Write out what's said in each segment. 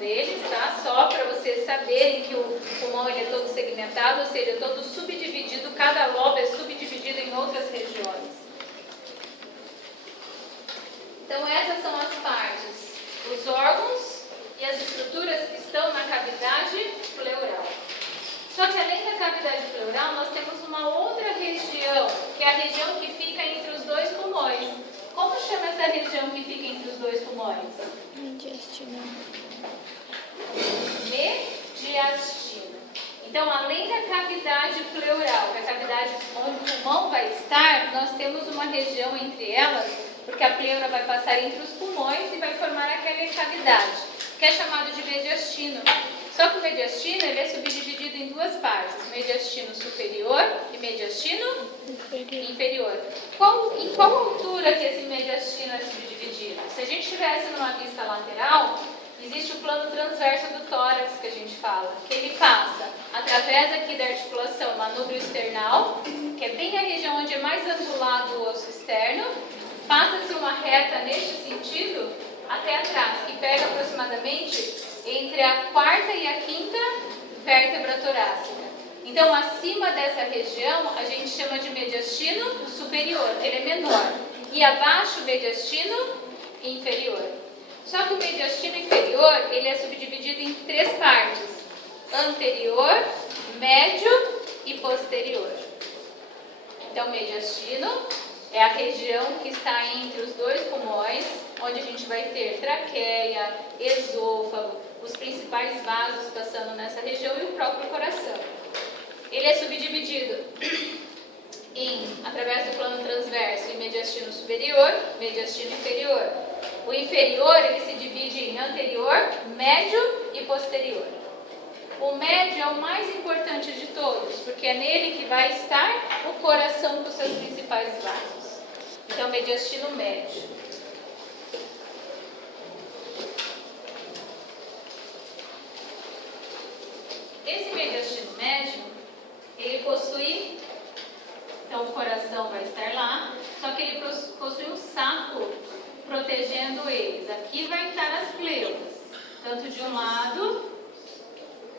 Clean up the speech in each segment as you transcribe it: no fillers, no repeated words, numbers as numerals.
deles, tá? Só para vocês saberem que o pulmão ele é todo segmentado, ou seja, todo subdividido, cada lobo é subdividido em outras regiões. Então essas são as partes, os órgãos e as estruturas que estão na cavidade pleural. Só que além da cavidade pleural, nós temos uma outra região, que é a região que fica entre os dois pulmões. Como chama essa região que fica entre os dois pulmões? Mediastina. Mediastina. Então, além da cavidade pleural, que é a cavidade onde o pulmão vai estar, nós temos uma região entre elas, porque a pleura vai passar entre os pulmões e vai formar aquela cavidade, que é chamado de mediastino. Só que o mediastino ele é subdividido em duas partes, mediastino superior e mediastino inferior. Em qual altura que esse mediastino é subdividido? Se a gente estivesse numa vista lateral, existe o plano transverso do tórax que a gente fala, que ele passa através aqui da articulação manúbrio external, que é bem a região onde é mais angulado o osso externo, passa-se uma reta neste sentido até atrás, que pega aproximadamente entre a quarta e a quinta vértebra torácica. Então, acima dessa região, a gente chama de mediastino superior, ele é menor. E abaixo, mediastino inferior. Só que o mediastino inferior, ele é subdividido em três partes: anterior, médio e posterior. Então, mediastino é a região que está entre os dois pulmões, onde a gente vai ter traqueia, esôfago, os principais vasos passando nessa região e o próprio coração. Ele é subdividido através do plano transverso em mediastino superior, mediastino inferior. O inferior ele se divide em anterior, médio e posterior. O médio é o mais importante de todos, porque é nele que vai estar o coração dos seus principais vasos. Então, mediastino médio. Esse mediastino médio, ele possui, então o coração vai estar lá, só que ele possui um saco protegendo eles. Aqui vai estar as pleuras, tanto de um lado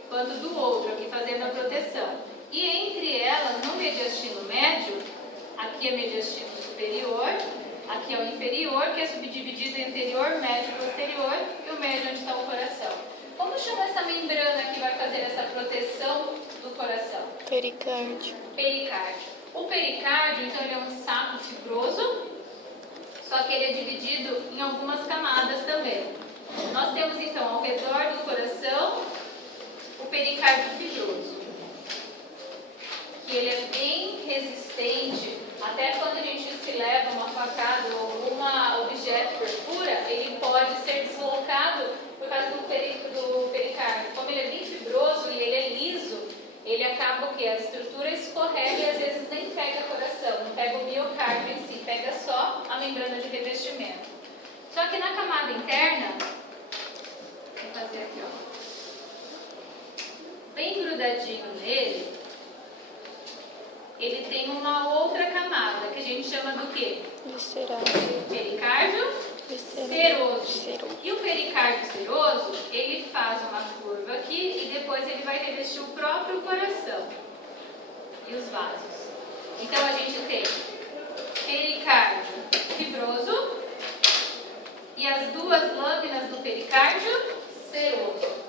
quanto do outro, aqui fazendo a proteção. E entre elas, no mediastino médio, aqui é mediastino superior, aqui é o inferior, que é subdividido em anterior, médio e posterior, e o médio onde está o coração. Como chama essa membrana que vai fazer essa proteção do coração? Pericárdio. Pericárdio. O pericárdio, então, ele é um saco fibroso, só que ele é dividido em algumas camadas também. Nós temos, então, ao redor do coração, o pericárdio fibroso, que ele é bem resistente, até quando a gente se leva uma facada ou algum objeto perfura, ele pode ser deslocado por causa do pericárdio. Como ele é bem fibroso e ele é liso, ele acaba o quê? A estrutura escorrega e às vezes nem pega o coração, não pega o miocárdio em si, pega só a membrana de revestimento. Só que na camada interna, vou fazer aqui, ó, bem grudadinho nele, ele tem uma outra camada, que a gente chama do quê? Visceral. Pericárdio seroso. E o pericárdio seroso, ele faz uma curva aqui e depois ele vai revestir o próprio coração e os vasos. Então a gente tem pericárdio fibroso e as duas lâminas do pericárdio seroso.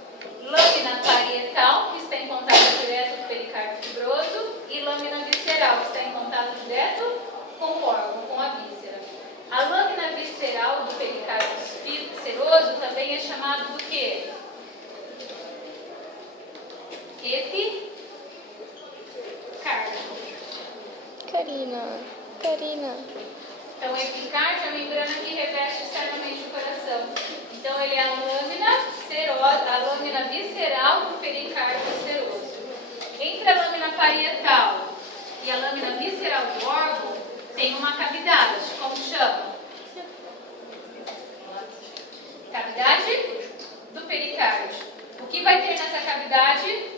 Lâmina parietal, que está em contato direto com o pericárdio fibroso, e lâmina visceral, que está em contato direto com o órgão, com a víscera. A lâmina visceral do pericárdio seroso também é chamado do quê? Epicárdio. Karina. Então, o epicárdio é a membrana que reveste externamente o coração. Então, ele é a lâmina serosa, a lâmina visceral do pericárdio seroso. Entre a lâmina parietal e a lâmina visceral do órgão, tem uma cavidade. Como chama? Cavidade do pericárdio. O que vai ter nessa cavidade?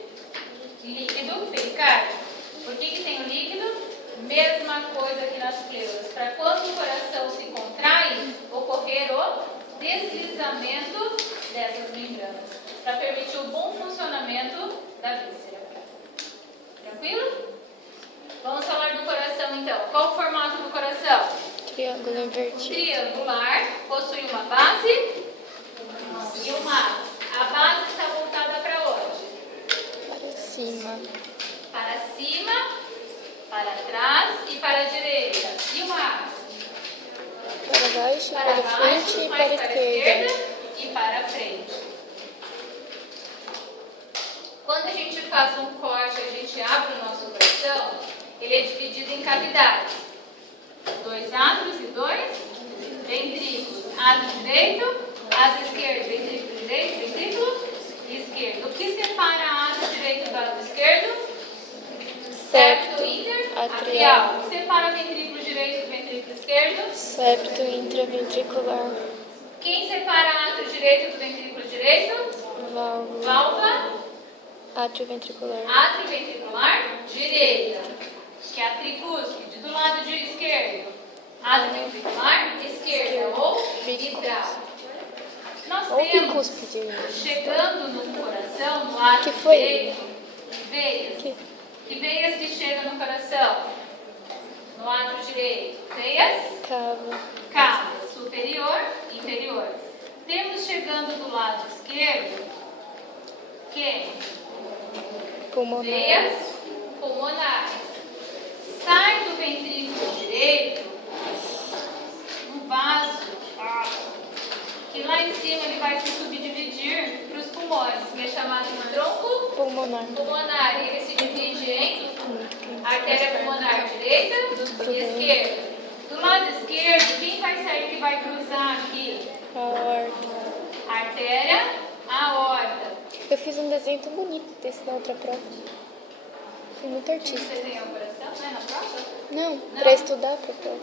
Líquido pericárdio. Por que tem o líquido? Mesma coisa que nas pleuras. Para quando o coração se contrai, ocorrer o deslizamento dessas membranas. para permitir o bom funcionamento da víscera. Tranquilo? Vamos falar do coração então. Qual o formato do coração? Triângulo invertido. Triangular, possui uma base e uma ápice. A base está voltada para onde? Para cima. Para cima, para trás e para a direita. E uma ápice? Para baixo, para frente e mais para a esquerda. e para a frente. Quando a gente faz um corte, a gente abre o nosso coração, ele é dividido em cavidades. 2 átrios e 2 ventrículos. Átrio direito, átrio esquerdo, ventrículo direito, ventrículo esquerdo. O que separa átrio direito do átrio esquerdo? Septo interatrial. O que separa ventrículo direito do ventrículo esquerdo? Septo intraventricular. Quem separa átrio direito do ventrículo direito? Válvula. Válvula. Átrio ventricular. Átrio ventricular direita, que é a tricúspide, do lado de esquerdo. Átrio ventricular esquerda ou vitral. Nós Ou temos, bicúspide ainda. chegando no coração, no átrio Que foi? direito, veias. Que veias que chegam no coração? No átrio direito. Veias? Cava. Cava, superior e inferior. Temos chegando do lado esquerdo, quem? Pulmonar. Veias pulmonares. Sai do ventrículo direito um vaso que lá em cima ele vai se subdividir para os pulmões, que é chamado de tronco Pulmonar. pulmonar. E ele se divide em artéria pulmonar direita e esquerda. Do lado esquerdo, quem vai sair que vai cruzar aqui? Aorta. Artéria aorta. Eu fiz um desenho tão bonito desse na outra prova. Fui muito Você artista. desenha o coração, né, na prova? Não, para estudar pra prova.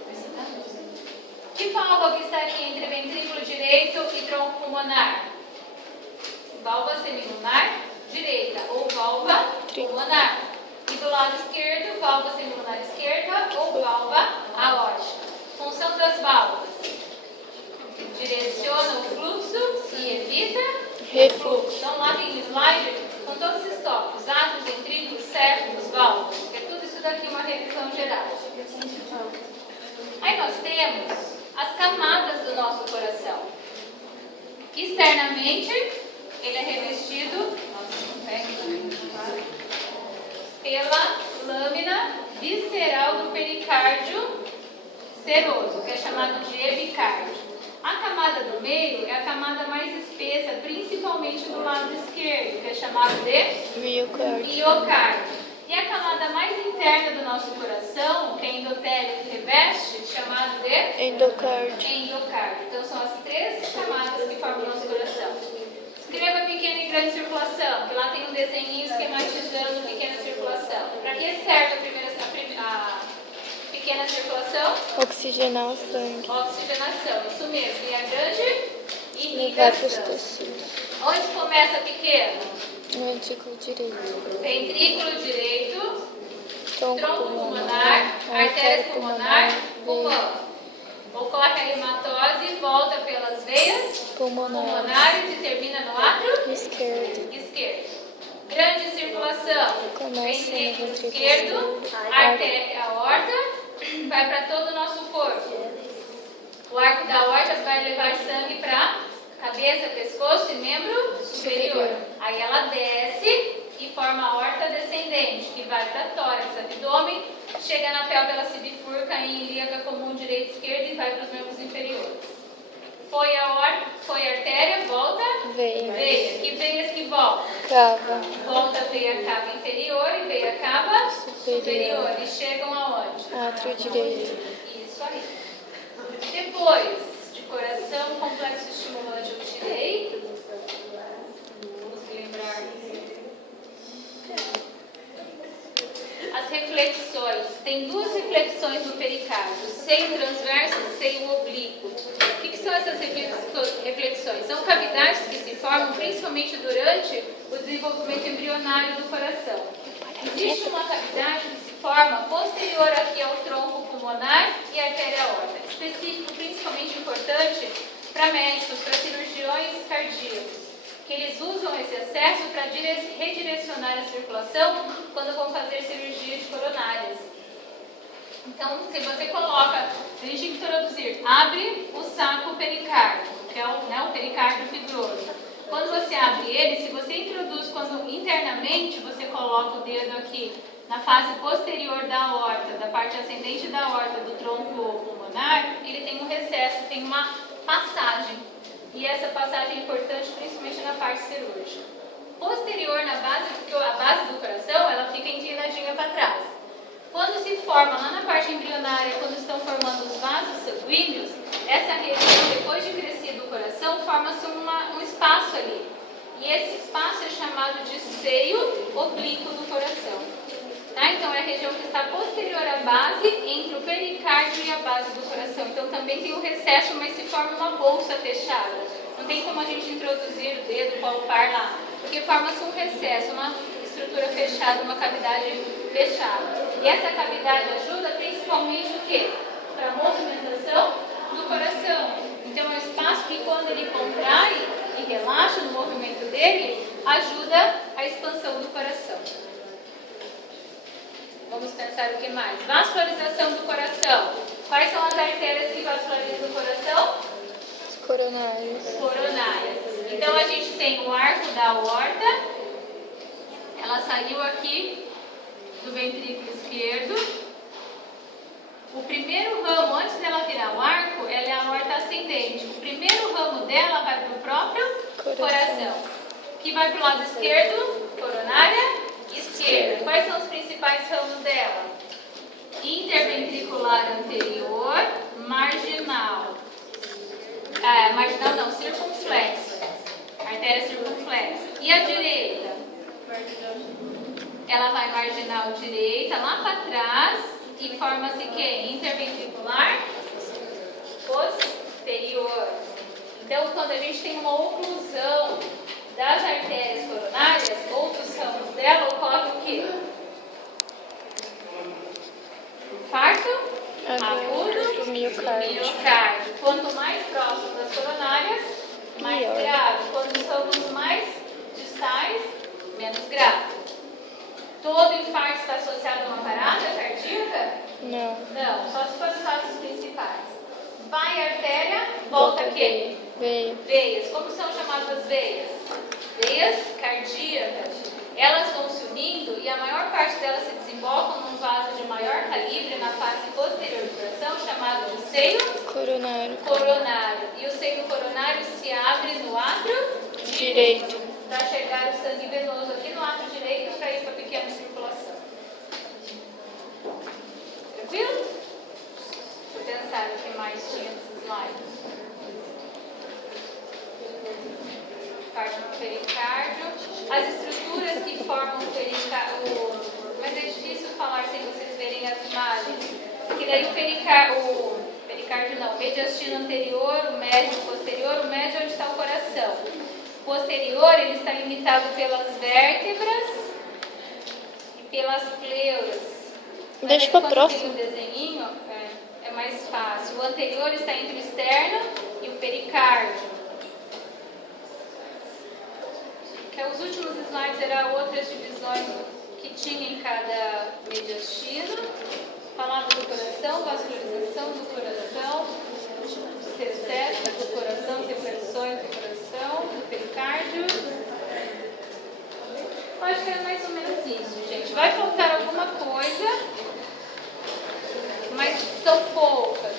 Que válvula que estaria entre ventrículo direito e tronco pulmonar? Válvula semilunar direita ou válvula pulmonar. E do lado esquerdo, válvula semilunar esquerda ou válvula aórtica. Função das válvulas: direciona o fluxo e evita refluxo. Então lá tem um slide com todos esses tópicos: átrios, ventrículos, septos, válvulas. É tudo isso daqui, uma revisão geral. Aí nós temos as camadas do nosso coração. Externamente, ele é revestido pela lâmina visceral do pericárdio seroso, que é chamado de epicárdio. A camada do meio é a camada mais espessa, principalmente do lado esquerdo, que é chamado de miocárdio. E a camada mais interna do nosso coração, que é endotélio, que reveste, chamado de endocárdio. Então são as 3 camadas que formam o nosso coração. Escreva pequena e grande circulação, que lá tem um desenho esquematizando pequena circulação. Para que serve a pequena circulação? Oxigenar o sangue. Oxigenação, isso mesmo. E a grande? Levar para os Irrigação. tecidos. Onde começa a pequena? No ventrículo direito. Ventrículo direito, Tronco tronco pulmonar. pulmonar, artéria pulmonar, veia pulmão. Ocorre a hematose, volta pelas veias pulmonares e termina no átrio esquerdo. Grande circulação, Começa no ventrículo ventrículo esquerdo, artéria aorta, vai para todo o nosso corpo. O arco da aorta vai levar sangue para cabeça, pescoço e membro superior. Aí ela desce e forma a aorta descendente, que vai para tórax, abdômen, chega na pélvica, ela se bifurca em ilíaca comum direita e esquerda e vai para os membros inferiores. Foi a aorta, foi a artéria, volta veia. Que veias que voltam? Cava. Volta veia cava inferior e veia cava superior. E chegam aonde? Átrio direito. Isso aí. Depois de coração, complexo estimulante, eu tirei. Vamos lembrar. As reflexões. Tem 2 reflexões no pericárdio: seio transverso e seio oblíquo. O que são essas reflexões? São cavidades que se formam principalmente durante o desenvolvimento embrionário do coração. Existe uma cavidade que se forma posterior aqui ao tronco pulmonar e artéria aorta. Específico, principalmente importante para médicos, para cirurgiões cardíacos. que eles usam esse excesso para redirecionar a circulação quando vão fazer cirurgias coronárias. Então, se você coloca, a gente tem que introduzir, abre o saco pericárdio, que é o pericárdio fibroso. Quando você abre ele, se você introduz quando internamente, você coloca o dedo aqui na face posterior da aorta, da parte ascendente da aorta do tronco pulmonar, ele tem um recesso, tem uma passagem. E essa passagem é importante principalmente na parte cirúrgica. Posterior na base, porque a base do coração, ela fica inclinadinha para trás. Quando se forma lá na parte embrionária, quando estão formando os vasos sanguíneos, essa região, depois de crescido o coração, forma-se um espaço ali. E esse espaço é chamado de seio oblíquo do coração. Tá? Então, é a região que está posterior à base, entre o pericárdio e a base do coração. Então, também tem o recesso, mas se forma uma bolsa fechada. Não tem como a gente introduzir o dedo, palpar lá, porque forma-se um recesso, uma estrutura fechada, uma cavidade fechada. E essa cavidade ajuda principalmente o quê? Para a movimentação do coração. Então, é um espaço que, quando ele contrai e relaxa no movimento dele, ajuda a expansão do coração. Vamos pensar o que mais? Vascularização do coração. Quais são as artérias que vascularizam o coração? Os coronários. Coronárias. Então, a gente tem o arco da aorta. Ela saiu aqui do ventrículo esquerdo. O primeiro ramo, antes dela virar o arco, ela é a aorta ascendente. O primeiro ramo dela vai para o próprio coração. Que vai para o lado esquerdo, coronária esquerda. Quais são os principais ramos dela? Interventricular anterior, marginal. Marginal não, circunflexo. Artéria circunflexa. E a direita? Ela vai marginal direita, lá para trás, e forma-se quem? Interventricular posterior. Então, quando a gente tem uma oclusão das artérias coronárias, outros ramos dela, ocorre o quê? Infarto agudo do miocárdio. Quanto mais próximo das coronárias, mais grave. Quando somos mais distais, menos grave. Todo infarto está associado a uma parada cardíaca? Não. Não, só se for os casos principais. Vai a artéria, volta quê? Veia. Veias. Como são chamadas as veias? Veias cardíacas. Elas vão se unindo e a maior parte delas se desembocam num vaso de maior calibre na face posterior do coração, chamado de seio coronário. E o seio coronário se abre no átrio Direito. para chegar o sangue venoso aqui no átrio direito para ir para a pequena circulação. Tranquilo? Deixa eu pensar o que mais tinha nesses slides. Parte do pericárdio. As estruturas que formam o pericárdio. Mas é difícil falar sem vocês verem as imagens. Porque daí o pericárdio não, o mediastino anterior, o médio posterior, o médio é onde está o coração. O posterior, ele está limitado pelas vértebras e pelas pleuras. Deixa para o próximo. Tem um desenhinho, é mais fácil. O anterior está entre o externo e o pericárdio. Que os últimos slides eram outras divisões que tinha em cada mediastino. Falava do coração, vascularização do coração, recessos do coração, separações do coração, do pericárdio. Eu acho que era mais ou menos isso, gente. Vai faltar alguma coisa, mas são poucas.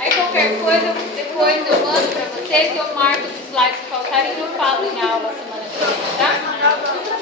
Aí qualquer coisa, depois eu mando para vocês, eu marco os slides que faltarem e eu falo em aula semana que vem, tá?